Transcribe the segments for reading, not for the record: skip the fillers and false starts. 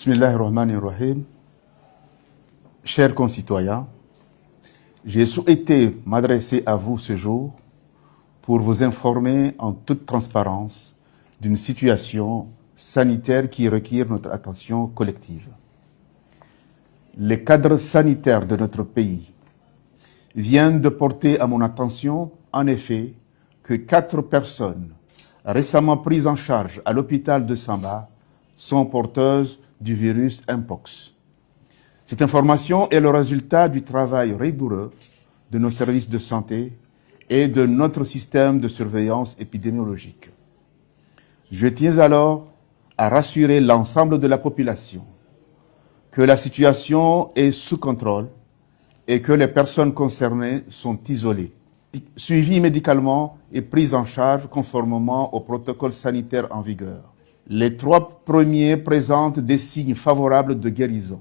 Bismillahirrahmanirrahim. Chers concitoyens, j'ai souhaité m'adresser à vous ce jour pour vous informer en toute transparence d'une situation sanitaire qui requiert notre attention collective. Les cadres sanitaires de notre pays viennent de porter à mon attention, en effet, que 4 personnes récemment prises en charge à l'hôpital de Samba sont porteuses du virus Mpox. Cette information est le résultat du travail rigoureux de nos services de santé et de notre système de surveillance épidémiologique. Je tiens alors à rassurer l'ensemble de la population que la situation est sous contrôle et que les personnes concernées sont isolées, suivies médicalement et prises en charge conformément au protocole sanitaire en vigueur. Les 3 premiers présentent des signes favorables de guérison.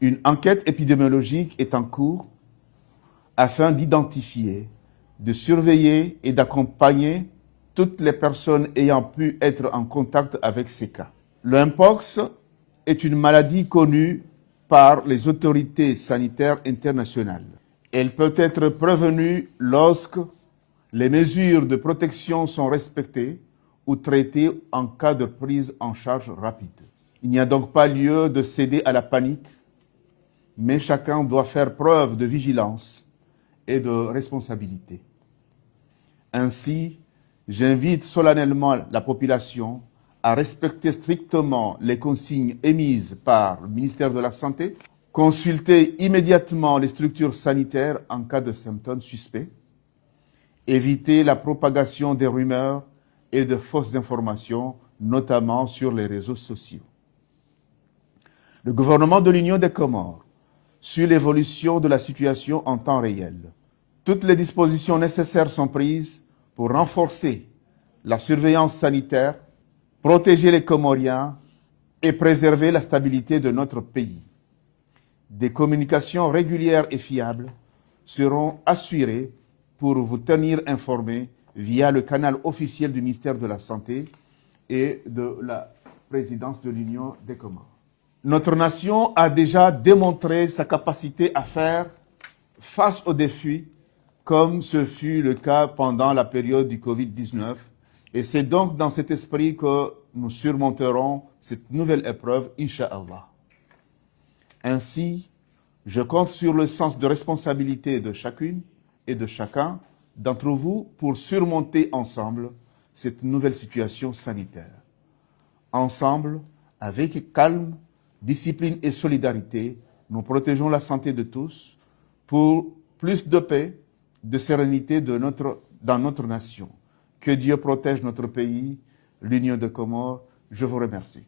Une enquête épidémiologique est en cours afin d'identifier, de surveiller et d'accompagner toutes les personnes ayant pu être en contact avec ces cas. Le Mpox est une maladie connue par les autorités sanitaires internationales. Elle peut être prévenue lorsque les mesures de protection sont respectées ou traitées en cas de prise en charge rapide. Il n'y a donc pas lieu de céder à la panique, mais chacun doit faire preuve de vigilance et de responsabilité. Ainsi, j'invite solennellement la population à respecter strictement les consignes émises par le ministère de la Santé, consulter immédiatement les structures sanitaires en cas de symptômes suspects, éviter la propagation des rumeurs et de fausses informations, notamment sur les réseaux sociaux. Le gouvernement de l'Union des Comores suit l'évolution de la situation en temps réel. Toutes les dispositions nécessaires sont prises pour renforcer la surveillance sanitaire, protéger les Comoriens et préserver la stabilité de notre pays. Des communications régulières et fiables seront assurées pour vous tenir informés via le canal officiel du ministère de la Santé et de la présidence de l'Union des Comores. Notre nation a déjà démontré sa capacité à faire face aux défis, comme ce fut le cas pendant la période du Covid-19. Et c'est donc dans cet esprit que nous surmonterons cette nouvelle épreuve, Inch'Allah. Ainsi, je compte sur le sens de responsabilité de chacune et de chacun d'entre vous pour surmonter ensemble cette nouvelle situation sanitaire. Ensemble, avec calme, discipline et solidarité, nous protégeons la santé de tous pour plus de paix, de sérénité dans notre nation. Que Dieu protège notre pays, l'Union des Comores. Je vous remercie.